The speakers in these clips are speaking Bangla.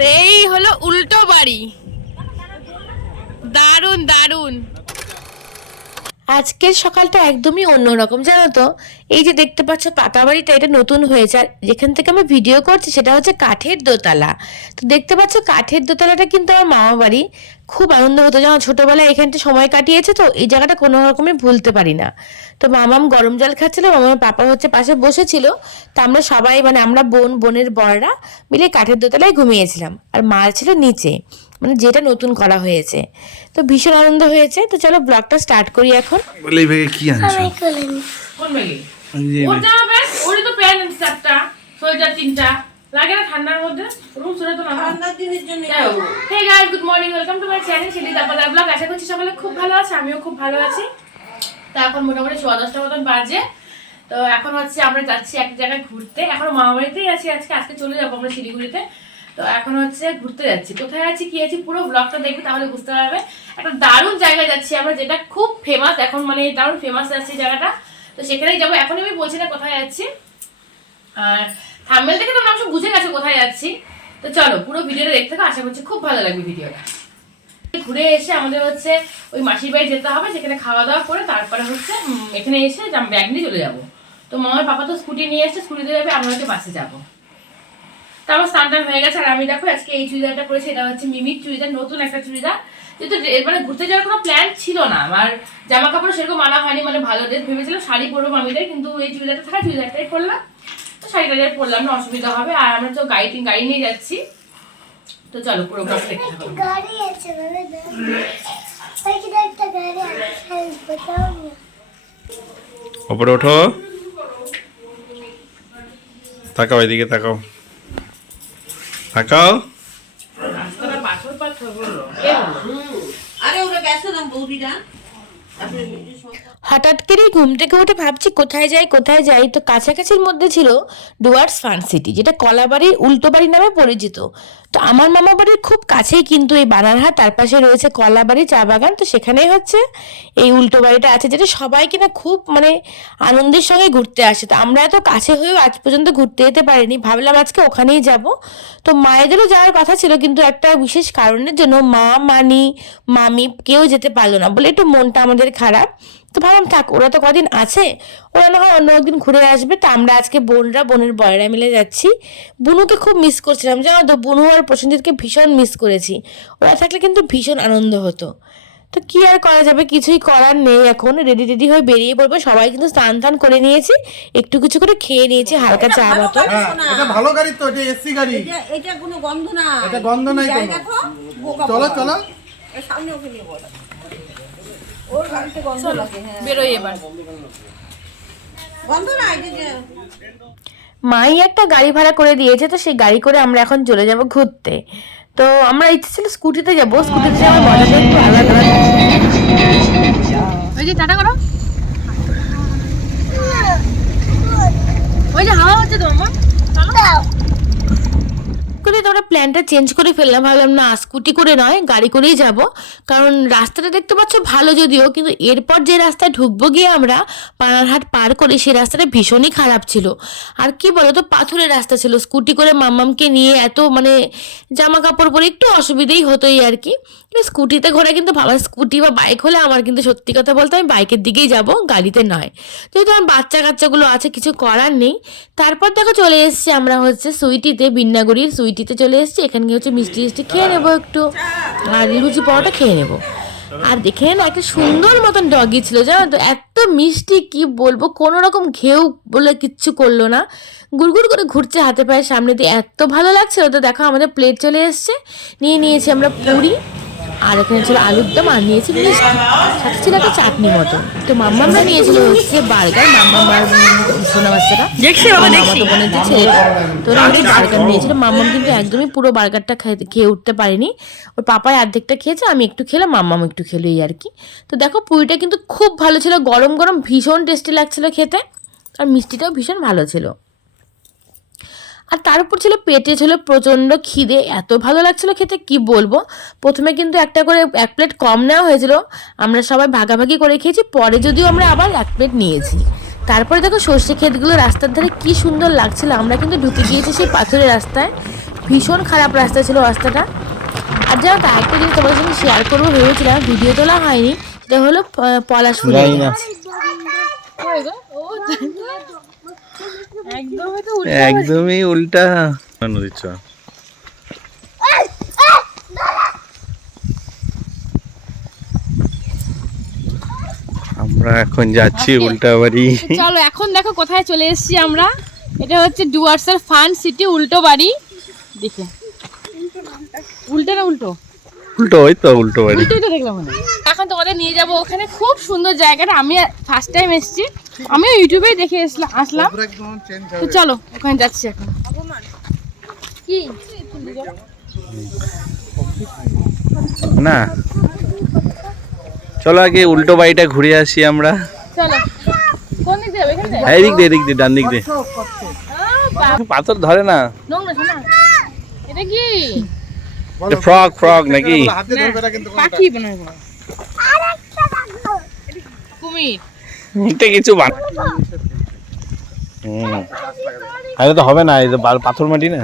এই হলো উল্টো বাড়ি। দারুণ দারুণ। আজকের সকালটা একদমই অন্যরকম, জানো তো? এই যে দেখতে পাচ্ছ পাতা বাড়িটা এটা নতুন হয়েছে। আর যেখান থেকে আমি ভিডিও করছি, সেটা হচ্ছে কাঠের দোতলা। তো দেখতে পাচ্ছ কাঠের দোতলাটা কিন্তু আমার মামা বাড়ি। খুব আনন্দ হতো জানো ছোটোবেলায় এখানটা সময় কাটিয়েছে তো, এই জায়গাটা কোনো রকমই ভুলতে পারি না। তো মামাম গরম জল খাচ্ছিল, মামার পাপা হচ্ছে পাশে বসেছিল। তো আমরা সবাই মানে আমরা বোন, বোনের বড়রা মিলে কাঠের দোতলায় ঘুমিয়েছিলাম। আর মা ছিল নিচে। মানে যেটা নতুন করা হয়েছে। তো ভীষণ আনন্দ হয়েছে। তো চলো ব্লগটা স্টার্ট করি এখন। বলে ব্যাগে কি আনছো? কোন ব্যাগে ওর জামা প্যান্ট ওরই তো প্যান্ট চারটা সোয়েটার তিনটা। লাগে না ঠান্ডার মধ্যে? রুম শুনে তো না। ঠান্ডার দিনের জন্য hey guys good morning welcome to my channel শিলি দাপালা ব্লগ আশা করছি সকালে খুব ভালো আছে আমিও খুব ভালো আছি। তা এখন মোটামুটি সোয়া দশটা মতন বাজে। তো এখন হচ্ছে আমরা যাচ্ছি এক জায়গায় ঘুরতে। এখন মামা বাড়িতেই আছি আজকে আজকে চলে যাব আমরা শিলিগুড়িতে। তো এখন হচ্ছে ঘুরতে যাচ্ছি। কোথায় আছি, কি আছি, পুরো ব্লগটা দেখবে, তাহলে বুঝতে পারবে। একটা দারুণ জায়গায় যাচ্ছি আমরা, যেটা খুব ফেমাস এখন মানে দারুণ ফেমাস যাচ্ছে জায়গাটা। তো সেখানেই যাব। এখন আমি বলছি না কোথায় যাচ্ছি। আর থাম্বেল থেকে তোমরা অবশ্য বুঝে গেছো কোথায় যাচ্ছি। তো চলো, পুরো ভিডিওটা দেখতে থাকো, আশা করছি খুব ভালো লাগবে ভিডিওটা। ঘুরে এসে আমাদের হচ্ছে ওই মাসির বাড়ি যেতে হবে, সেখানে খাওয়া দাওয়া করে তারপরে হচ্ছে এখানে এসে ব্যাগ নিয়ে চলে যাব। তো মামার পাপা তো স্কুটি নিয়ে এসে স্কুটিতে যাবে, আমরা হচ্ছে বাসে যাব। তারপর স্নান টান হয়ে গেছে আর আমি দেখো আজকে এই চুড়িদারটা পরেছি এটা হচ্ছে মিমির চুড়িদার নতুন একটা চুড়িদার। যেহেতু ডে- মানে ঘুরতে যাওয়ার কোনো প্ল্যান ছিল না আমার জামা কাপড় সেরকম মানা হয়নি মানে ভালো ড্রেস ভেবেছিলাম শাড়ি পরবো মামিদের কিন্তু এই চুড়িদারটা থাকা চুড়িদারটাই পরলাম। তো শাড়িটা পরলাম না অসুবিধা হবে আর আমরা তো গাড়ি গাড়ি নিয়ে যাচ্ছি। তো চলো পুরো দেখতে হবে গাড়ি আছে মানে ওইখানে একটা গাড়ি আছে কোথাও ওপরে ওঠো। তাকাও এদিকে তাকাও তাকাও রাস্তাটা পাথর পাথর বলল কে বলল? আরে ওরা ব্যস্ত না হঠাৎ করে ঘুম থেকে উঠে ভাবছি কোথায় যাই কোথায় যাই? তো কাছাকাছির মধ্যে ছিল ডুয়ার্স ফান সিটি যেটা কলাবাড়ির উল্টো বাড়ি নামে পরিচিত। তো আমার মামা বাড়ির খুব কাছেই কিন্তু এই বানারহাট, তার পাশে রয়েছে কলাবাড়ি চা বাগান, তো সেখানেই হচ্ছে এই উল্টো বাড়িটা আছে, যেটা সবাই কিনা খুব মানে আনন্দের সঙ্গে ঘুরতে আসে। তো আমরা এত কাছে হয়েও আজ পর্যন্ত ঘুরতে যেতে পারিনি, ভাবলাম আজকে ওখানেই যাব। তো মায়েদেরও যাওয়ার কথা ছিল, কিন্তু একটা বিশেষ কারণের জন্য মা, মানি, মামি কেউ যেতে পারল না বলে একটু মনটা আমাদের খারাপ। তো ভাবলাম থাক ওরা তো কদিন আছে ওরা না হয় অন্য একদিন ঘুরে আসবে। তো আমরা আজকে বোনরা বোনের বয়রা মিলে যাচ্ছি। বুনুকে খুব মিস করছিলাম জানো তো বুনু আর প্রসেনজিৎকে ভীষণ মিস করেছি। ওরা থাকলে কিন্তু ভীষণ আনন্দ হতো। তো কি আর করা যাবে? কিছুই করার নেই এখন। রেডি রেডি হয়ে বেরিয়ে পড়ব। সবাই কিন্তু স্নান টান করে নিয়েছি। একটু কিছু করে খেয়ে নিয়েছি হালকা চা মতো। এটা ভালো গাড়ি তো এটা এসি গাড়ি। এটা এটা কোনো গন্ধ না এটা গন্ধ নাই তো চলো চলো। সামনে ওকে নিয়ে বল। ওর গাড়িতে গন্ধ লাগে হ্যাঁ। বেরোই এবার। গন্ধ না মাই একটা গাড়ি ভাড়া করে দিয়েছে তো সেই গাড়ি করে আমরা এখন চলে যাব ঘুরতে। তো আমরা ইচ্ছে ছিল স্কুটিতে যাব স্কুটিতে মজাটা একটু আলাদা। ওই যে টাটা করো। ওই যে হাওয়া হচ্ছে তো মামা করে তোমরা প্ল্যানটা চেঞ্জ করে ফেললাম। ভাবলাম, না, স্কুটি করে নয়, গাড়ি করেই যাব। কারণ রাস্তাটা দেখতে পাচ্ছ ভালো যদিও, কিন্তু এরপর যে রাস্তায় ঢুকবো গিয়ে আমরা পানারহাট পার করে সেই রাস্তাটা ভীষণই খারাপ ছিল। আর কি বলো তো পাথরের রাস্তা ছিল। স্কুটি করে মাম্মামকে নিয়ে এত মানে জামা কাপড় পরে একটু অসুবিধেই হতোই আর কি। স্কুটিতে ঘোরা কিন্তু ভাবা, স্কুটি বা বাইক হলে আমার কিন্তু সত্যি কথা বলতে আমি বাইকের দিকেই যাব, গাড়িতে নয়। যেহেতু আমার বাচ্চা কাচ্চাগুলো আছে, কিছু করার নেই। তারপর দেখো চলে এসেছি আমরা হচ্ছে সুইটিতে বিন্নাগুড়ির সুইটিতে চলে এসেছি, এখানে গিয়ে হচ্ছে মিষ্টি মিষ্টি খেয়ে নেব একটু। আর লুচি পরোটা খেয়ে নেব। আর দেখে না একটা সুন্দর মতন ডগি ছিল, জানো তো? এত মিষ্টি, কি বলব? কোনো রকম ঘেউ বলে কিচ্ছু করল না। গুড়গুড় করে ঘুরছে হাতে পায়ে সামনে দিয়ে। এত ভালো লাগছিল তো দেখো, আমাদের প্লেট চলে এসছে। নিয়ে নিয়েছি আমরা পুরি। আর এখানে ছিল আলুর দম আর নিয়েছি মিষ্টি সাথে ছিল একটা চাটনি মতো। তো মাম্মামরা নিয়েছিল হচ্ছে বার্গার মাম্মাম আর সোনা বোনের যে ছেলেটা তো ওরা হচ্ছে বার্গার নিয়েছিল। মাম্মাম কিন্তু একদমই পুরো বার্গারটা খেয়ে উঠতে পারেনি। ওর পাপায় অর্ধেকটা খেয়েছে আমি একটু খেলাম মাম্মাম একটু খেলো এই আর কি। তো দেখো পুরিটা কিন্তু খুব ভালো ছিল। গরম গরম ভীষণ টেস্টি লাগছিল খেতে। আর মিষ্টিটাও ভীষণ ভালো ছিল। আর তার উপর ছিল পেটে ছিল প্রচণ্ড খিদে এত ভালো লাগছিল খেতে কি বলব? প্রথমে কিন্তু একটা করে এক প্লেট কম নেওয়া হয়েছিল আমরা সবাই ভাগাভাগি করে খেয়েছি পরে যদিও আমরা আবার এক প্লেট নিয়েছি। তারপরে দেখো সর্ষে ক্ষেতগুলো রাস্তার ধারে কি সুন্দর লাগছিল আমরা কিন্তু ঢুকে গিয়েছি সেই পাথরের রাস্তায়। ভীষণ খারাপ রাস্তা ছিল রাস্তাটা। আর তো একটা জিনিস তোমাদের সঙ্গে শেয়ার করব ভেবেছিলাম ভিডিও তোলা হয়নি সেটা হলো পলাশ ফুল জানি না একদমই উল্টা চর আমরা এখন যাচ্ছি উল্টা বাড়ি। চলো এখন দেখো কোথায় চলে এসেছি আমরা। এটা হচ্ছে ডুয়ার্সের ফান সিটি উল্টো বাড়ি। দেখে। উল্টো না উল্টো। উল্টো ওই তো উল্টো বাড়ি। উল্টোই তো দেখলাম মনে এখন তোমাদের নিয়ে যাব ওখানে খুব সুন্দর জায়গাটা। আমি ফার্স্ট টাইম এসেছি। আমিও ইউটিউবেই দেখে এসলাম আসলাম। তো চলো ওখানে যাচ্ছি এখন। কি? না। চলো আগে উল্টো বাড়িটা ঘুরে আসি আমরা। চলো। কোন দিক যাবে এখানে যাবে? দিয়ে এদিক দিয়ে ডান দিক দিয়ে। পাথর ধরে না। নোংরা শোনা এটা কি? নাকি? পাখি কুমির। কিছু বান তাহলে তো হবে না এই পাথর মাটি না।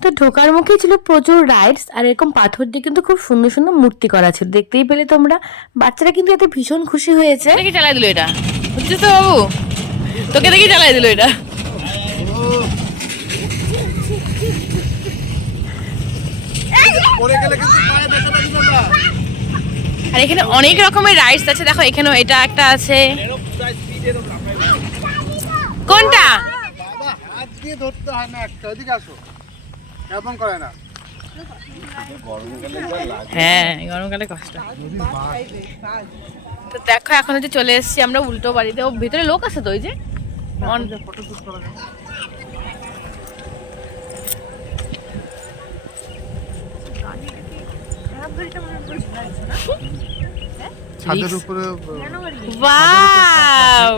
তো ঢোকার মুখে ছিল প্রচুর রাইডস আর এরকম পাথর দিয়ে কিন্তু খুব সুন্দর সুন্দর মূর্তি করা ছিল। দেখতেই পেলে তোমরা। বাচ্চারা কিন্তু এতে ভীষণ খুশি হয়েছে। দেখি চালাই দিল এটা। বুঝছিস তো বাবু? তোকে দেখি চালাই দিল এটা। পড়ে গেলে কিন্তু পায়ে ব্যথা লাগবে না আর এখানে অনেক রকমের রাইডস আছে দেখো এখানেও এটা একটা আছে। কোনটা? বাবা হাত দিয়ে ধরতে হয় না একটা ওদিকে আসো। কেমন করে না? হ্যাঁ গরমকালে কষ্ট। তো দেখো এখন হচ্ছে চলে এসেছি আমরা উল্টো বাড়িতে। ও ভিতরে লোক আছে তো ওই যে? ছাদের উপরে Wow!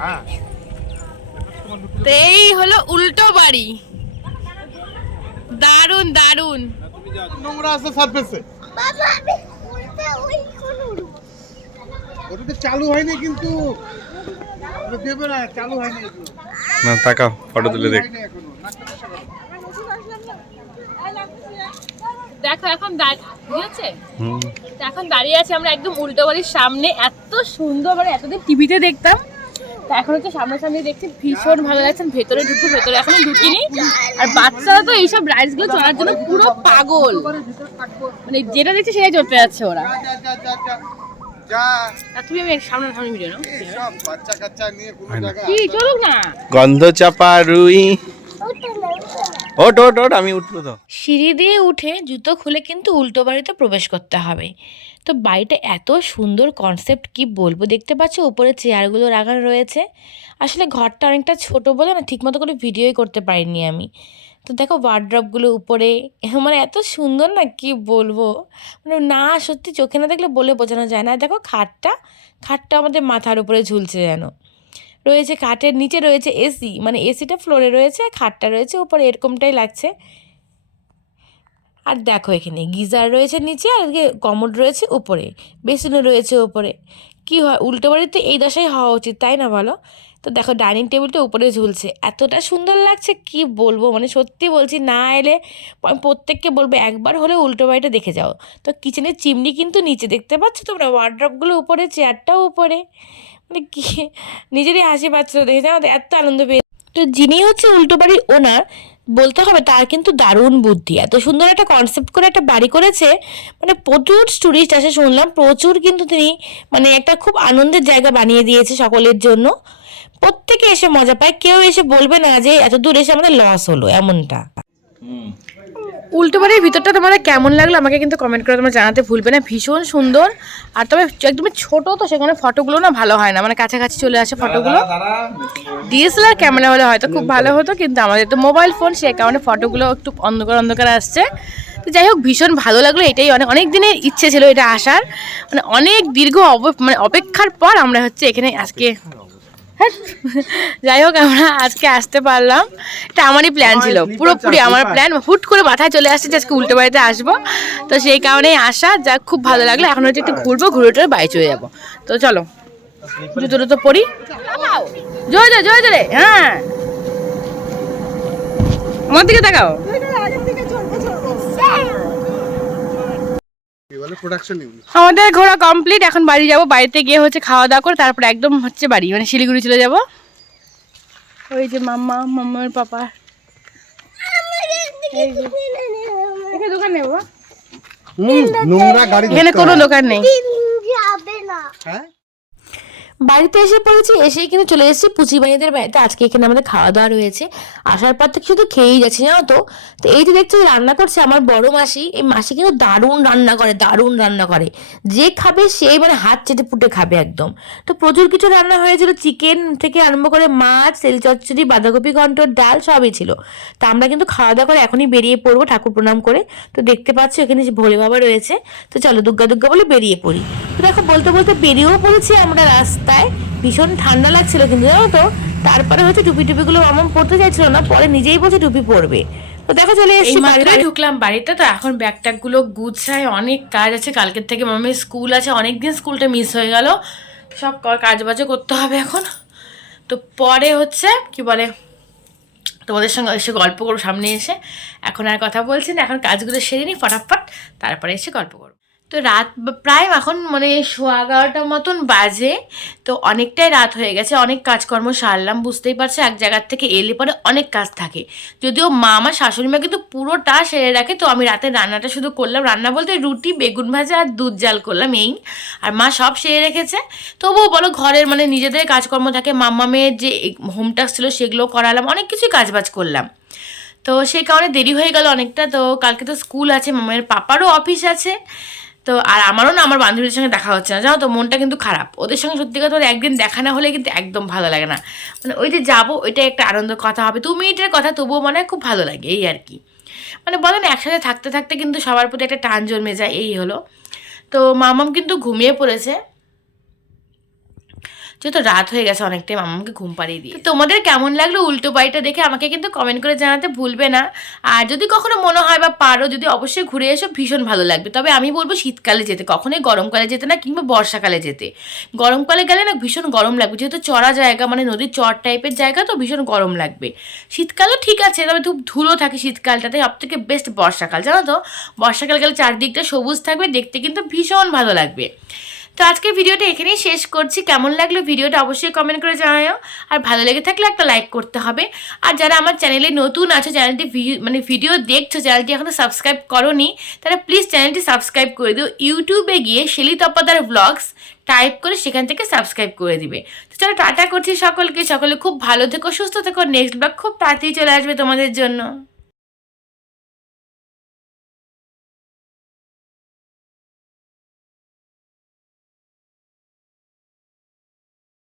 হ্যাঁ। তো এই হলো উল্টো বাড়ি। দারুণ দারুণ নোংরা আছে সারফেসে বাবা আমি উল্টে ওই কোন ওটা তো চালু হয়নি কিন্তু দেবে না চালু হয়নি না তাকাও ফটো তুলে দেখ। দেখো এখন দাঁড়- বুঝেছে এখন দাঁড়িয়ে আছি আমরা একদম উল্টো বাড়ির সামনে। এত সুন্দর মানে এতদিন টিভিতে দেখতাম। তো এখন হচ্ছে সামনাসামনি দেখছি ভীষণ ভালো লাগছে। ভেতরে ঢুকবো ভেতরে এখনও ঢুকিনি। আর বাচ্চারা তো এইসব রাইডসগুলো চড়ার জন্য পুরো পাগল। মানে যেটা দেখছি সেটাই চড়তে যাচ্ছে ওরা। যা যা যা যা যা আর তুমি আমি সামনে সামনে ভিডিও নাও। এই সব বাচ্চা কাচ্চা নিয়ে কোনো জায়গায় কি চলুক না। গন্ধ চাপা রুই। ওট ওট ওট আমি উঠবো তো। সিঁড়ি দিয়ে উঠে জুতো খুলে কিন্তু উল্টো বাড়িতে প্রবেশ করতে হবে। তো বাড়িটা এত সুন্দর কনসেপ্ট কি বলব? দেখতে পাচ্ছ, উপরে চেয়ারগুলো রাখানো রয়েছে। আসলে ঘরটা অনেকটা ছোট বলে না ঠিকমতো করে ভিডিওই করতে পারিনি আমি। তো দেখো ওয়ার্ড্রপগুলো উপরে মানে এত সুন্দর না, কি বলব? মানে না, সত্যি চোখে না দেখলে বলে বোঝানো যায় না। দেখো খাটটা খাটটা আমাদের মাথার উপরে ঝুলছে যেন। রয়েছে খাটের নিচে রয়েছে এসি মানে এসিটা ফ্লোরে রয়েছে, খাটটা রয়েছে, উপরে এরকমটাই লাগছে। আর দেখো এখানে, গিজার রয়েছে নিচে আর কমোড রয়েছে উপরে বেসিনও রয়েছে উপরে। কি হয়, উল্টো বাড়িতে এই দশাই হওয়া উচিত, তাই না বলো? তো দেখো ডাইনিং টেবিলটা উপরে ঝুলছে, এতটা সুন্দর লাগছে, কি বলব? মানে সত্যি বলছি, না এলে প্রত্যেককে বলব, একবার হলে উল্টো বাড়িটা দেখে যাও। তো কিচেনের চিমনি কিন্তু নিচে দেখতে পাচ্ছ তোমরা ওয়ার্ড্রপগুলো উপরে চেয়ারটাও উপরে। মানে কি? নিজেরই হাসি পাচ্ছিল দেখে, জানো এত আনন্দ পেয়ে তো যিনি হচ্ছে উল্টো বাড়ির ওনার বলতে হবে তার কিন্তু দারুণ বুদ্ধি। এত সুন্দর একটা কনসেপ্ট করে একটা বাড়ি করেছে মানে প্রচুর টুরিস্ট আসে শুনলাম, প্রচুর কিন্তু তিনি মানে একটা খুব আনন্দের জায়গা বানিয়ে দিয়েছে সকলের জন্য। প্রত্যেকে এসে মজা পায়, কেউ এসে বলবে না যে এত দূর এসে আমাদের লস হলো, এমনটা। উল্টো বাড়ির ভিতরটা তোমাদের কেমন লাগল আমাকে কিন্তু কমেন্ট করে তোমরা জানাতে ভুলবে না। ভীষণ সুন্দর। আর তবে একদমই ছোট তো সেখানে ফটোগুলো না ভালো হয় না। মানে কাছাকাছি চলে আসে ফটোগুলো ডিএসএলআর ক্যামেরা হলে হয়তো খুব ভালো হতো কিন্তু আমাদের তো মোবাইল ফোন সেই কারণে ফটোগুলো একটু অন্ধকার অন্ধকার আসছে। তো যাই হোক ভীষণ ভালো লাগল। এটাই অনেক অনেক দিনের ইচ্ছে ছিল এটা আসার। মানে অনেক দীর্ঘ মানে অপেক্ষার পর আমরা হচ্ছে এখানে আজকে যাই হোক আমরা আজকে আসতে পারলাম। এটা আমারই প্ল্যান ছিল। পুরোপুরি আমার প্ল্যান হুট করে মাথায় চলে আসছে যে আজকে উল্টো বাড়িতে আসব। তো সেই কারণেই আসা যা খুব ভালো লাগল। এখন হচ্ছে একটু ঘুরবো ঘুরে টুরে বাড়ি চলে যাব। তো চলো জুতো টুতো পরি জয় জয় জয় হ্যাঁ। তোমার দিকে তাকাও কি বলে প্রোডাকশন ইউনিট আমাদের ঘোরা কমপ্লিট এখন বাড়ি যাব। বাড়িতে গিয়ে হচ্ছে খাওয়া দাওয়া করে তারপরে একদম হচ্ছে বাড়ি মানে শিলিগুড়ি চলে যাব। ওই যে মাম্মা মাম্মার পাপা। এখানে দোকান নেই বাবা? হুম নোংরা গাড়ি এখানে কোনো দোকান নেই। হ্যাঁ? বাড়িতে এসে পড়েছি, এসেই কিন্তু চলে এসেছি পুচি বাড়িদের বাড়িতে। আজকে এখানে আমাদের খাওয়া দাওয়া রয়েছে। আসার পর থেকে শুধু খেয়েই যাচ্ছি, জানো তো? তো এই যে দেখছি রান্না করছে আমার বড় মাসি, এই মাসি কিন্তু দারুণ রান্না করে, দারুণ রান্না করে। যে খাবে সেই মানে হাত চেটে পুটে খাবে একদম। তো প্রচুর কিছু রান্না হয়েছিল, চিকেন থেকে আরম্ভ করে মাছ, তেল চচ্চড়ি, বাঁধাকপি ঘন্ট ডাল, সবই ছিল। তো আমরা কিন্তু খাওয়া দাওয়া করে এখনই বেরিয়ে পড়ব ঠাকুর প্রণাম করে। তো দেখতে পাচ্ছ এখানে যে ভোলে বাবা রয়েছে। তো চলো দুর্গা দুর্গা বলে বেরিয়ে পড়ি। তো দেখো, বলতে বলতে বেরিয়েও পড়েছি আমরা রাস্তায় ভীষণ ঠান্ডা লাগছিল কিন্তু জানো তো? তারপরে হচ্ছে টুপি টুপিগুলো আমার পড়তে চাইছিল না পরে নিজেই বলছে টুপি পরবে। তো দেখো চলে এসেছি মাত্রই ঢুকলাম বাড়িতে তো এখন ব্যাগগুলো গুছাই অনেক কাজ আছে কালকের থেকে মামের স্কুল আছে অনেক দিন স্কুলটা মিস হয়ে গেল। সব কাজ বাজও করতে হবে এখন। তো পরে হচ্ছে কি বলে তোমাদের সঙ্গে এসে গল্প করব সামনে এসে। এখন আর কথা বলছি না এখন কাজগুলো সেরে নিই ফটাফট। তারপরে এসে গল্প করব। তো রাত প্রায় এখন মানে সোয়া এগারোটার মতন বাজে, তো অনেকটাই রাত হয়ে গেছে, অনেক কাজকর্ম সারলাম, বুঝতেই পারছ, এক জায়গার থেকে এলে পরে অনেক কাজ থাকে। যদিও মা আমার শাশুড়ি মা কিন্তু পুরোটা সেরে রাখে, তো আমি রাতে রান্নাটা শুধু করলাম। রান্না বলতে রুটি, বেগুন ভাজা আর দুধ জাল করলাম এই। আর মা সব সেরে রেখেছে। তবুও বলো ঘরের মানে নিজেদের কাজকর্ম থাকে মাম্মামের যে হোম টাস্ক ছিল সেগুলো করালাম, অনেক কিছুই কাজবাজ করলাম। তো সেই কারণে দেরি হয়ে গেল অনেকটা, তো কালকে তো স্কুল আছে মামার পাপারও অফিস আছে। তো আর আমারও না, আমার বান্ধবীদের সঙ্গে দেখা হচ্ছে না। জানো তো, মনটা কিন্তু খারাপ। ওদের সঙ্গে সত্যি কথা একদিন দেখা না হলে কিন্তু একদম ভালো লাগে না। মানে ওই যে যাব ওইটা একটা আনন্দের কথা হবে। তুমি মিনিটের কথা তবুও মানে খুব ভালো লাগে, এই আর কি। মানে বলেন একসাথে থাকতে থাকতে কিন্তু সবার প্রতি একটা টান জন্মে যায়, এই হলো। তো মামাম কিন্তু ঘুমিয়ে পড়েছে। যেহেতু রাত হয়ে গেছে অনেকটাই মামাকে ঘুম পাড়িয়ে দিয়ে তোমাদের কেমন লাগল উল্টো পাইটা দেখে? আমাকে কিন্তু কমেন্ট করে জানাতে ভুলবে না। আর যদি কখনো মনে হয় বা পারো, যদি অবশ্যই ঘুরে এসো, ভীষণ ভালো লাগবে। তবে আমি বলব শীতকালে যেতে, কখনোই গরমকালে যেতে না, কিংবা বর্ষাকালে যেতে। গরমকালে গেলে না ভীষণ গরম লাগবে। যেহেতু চড়া জায়গা মানে নদীর চর টাইপের জায়গা, তো ভীষণ গরম লাগবে। শীতকালও ঠিক আছে, তবে খুব ধুলো থাকে শীতকালটাতে সব থেকে বেস্ট বর্ষাকাল। জানো তো? বর্ষাকাল গেলে চারদিকটা সবুজ থাকবে, দেখতে কিন্তু ভীষণ ভালো লাগবে। তো আজকের ভিডিওটা এখানেই শেষ করছি। কেমন লাগল ভিডিওটা অবশ্যই কমেন্ট করে জানাও আর ভালো লেগে থাকলে একটা লাইক করতে হবে। আর যারা আমার চ্যানেলে নতুন আছে চ্যানেলটি মানে ভিডিও দেখছ চ্যানেলটি এখনও সাবস্ক্রাইব করনি, তারা প্লিজ চ্যানেলটি সাবস্ক্রাইব করে দিও। ইউটিউবে গিয়ে শেলি তপাদার ব্লগস টাইপ করে সেখান থেকে সাবস্ক্রাইব করে দিবে। তো চলো টাটা করছি সকলকে। সকলে খুব ভালো থেকো, সুস্থ থেকো। নেক্সট ব্লগ খুব তাড়াতাড়ি চলে আসবে তোমাদের জন্য।